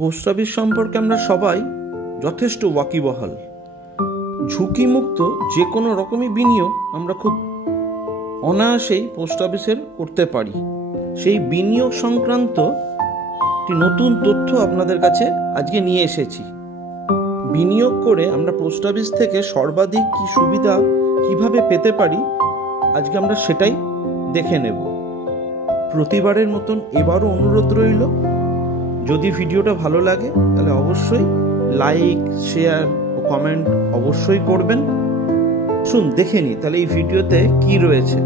Post office সম্পর্কে আমরা সবাই যথেষ্ট ওয়াকিবহাল। ঝুঁকিমুক্ত যে কোনো রকমই বিনিয়োগ আমরা খুব অনায়াসেই পোস্ট অফিসের করতে পারি। সেই বিনিয়োগ সংক্রান্ত একটি নতুন তথ্য আপনাদের কাছে আজকে নিয়ে এসেছি। বিনিয়োগ করে আমরা পোস্ট অফিস থেকে সর্বাধিক কি সুবিধা কিভাবে পেতে পারি, আজকে আমরা সেটাই দেখে নেব। প্রতিবারের মতন এবারও অনুরোধ রইল, যদি ভিডিওটা ভালো লাগে তাহলে অবশ্যই লাইক, শেয়ার ও কমেন্ট অবশ্যই করবেন। দেখে নিই তাহলে এই ভিডিওতে কি রয়েছে।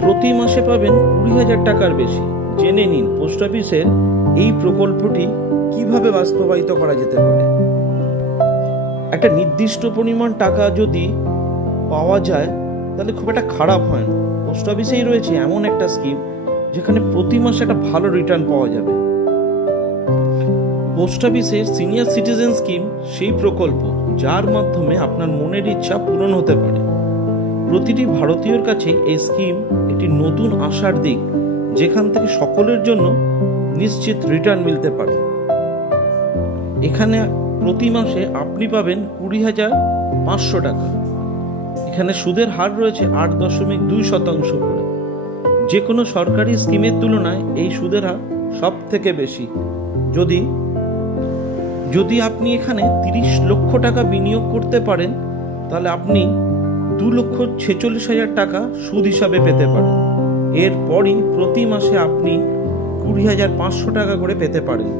প্রতি মাসে পাবেন 20,000 টাকার বেশি। জেনে নিন পোস্ট অফিসের এই প্রকল্পটি কিভাবে বাস্তবায়িত করা যেতে পারে। একটা নির্দিষ্ট পরিমাণ টাকা যদি পাওয়া যায় তাহলে খুব একটা খারাপ হয় না। পোস্ট অফিসেই রয়েছে এমন একটা স্কিম যেখানে প্রতি মাসে একটা ভালো রিটার্ন পাওয়া যাবে। পোস্ট অফিসের সিনিয়র সিটিজেন স্কিম সেই প্রকল্প যার মাধ্যমে আপনার মনের ইচ্ছা পূরণ হতে পারে। প্রতিটি ভারতীয়র কাছে এই স্কিম একটি নতুন আশার দিক, যেখান থেকে সকলের জন্য নিশ্চিত রিটার্ন মিলতে পারে। এখানে প্রতি মাসে আপনি পাবেন 20,500 টাকা। এখানে সুদের হার রয়েছে 8.2% করে। যে কোনো সরকারি স্কিমের তুলনায় এই সুদের হার সব থেকে বেশি। যদি আপনি এখানে 30 লক্ষ টাকা বিনিয়োগ করতে পারেন তাহলে আপনি 2,46,000 টাকা সুদ হিসাবে পেতে পারেন। এরপরই প্রতি মাসে আপনি 20,500 টাকা করে পেতে পারেন।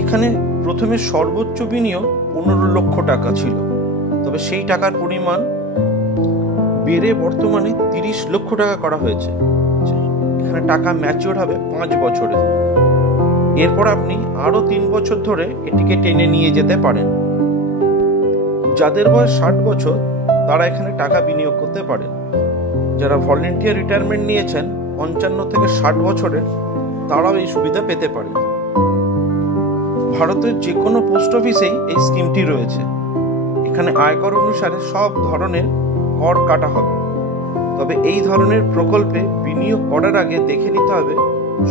এখানে প্রথমে সর্বোচ্চ বিনিয়োগ 15 লক্ষ টাকা ছিল, তবে সেই টাকার পরিমাণ বেড়ে বর্তমানে 30 লক্ষ টাকা করা হয়েছে। এখানে টাকা ম্যাচিওর হবে 5 বছরে। এরপর আপনি আরো 3 বছর ধরে এটিকে টেনে নিয়ে যেতে পারেন। যাদের বয়স 60 বছর তারা এখানে টাকা বিনিয়োগ করতে পারেন। যারা ভলেন্টিয়ার রিটায়ারমেন্ট নিয়েছেন 55 থেকে 60 বছরের, তারাও এই সুবিধা পেতে পারেন। ভারতের যে কোনো পোস্ট অফিসেই এই স্কিমটি রয়েছে। এখানে আয়কর অনুসারে সব ধরনের কর কাটা হবে। তবে এই ধরনের প্রকল্পে বিনিয়োগ করার আগে দেখে নিতে হবে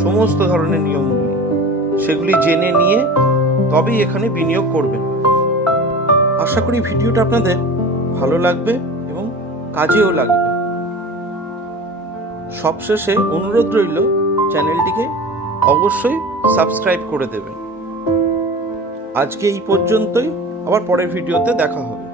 সমস্ত ধরনের নিয়মগুলি। সেগুলি জেনে নিয়ে তবেই এখানে বিনিয়োগ করবেন। আশা করি ভিডিওটা আপনাদের ভালো লাগবে এবং কাজেও লাগবে। সবশেষে অনুরোধ রইল, চ্যানেলটিকে অবশ্যই সাবস্ক্রাইব করে দেবেন। আজকে এই পর্যন্তই, আবার পরের ভিডিওতে দেখা হবে।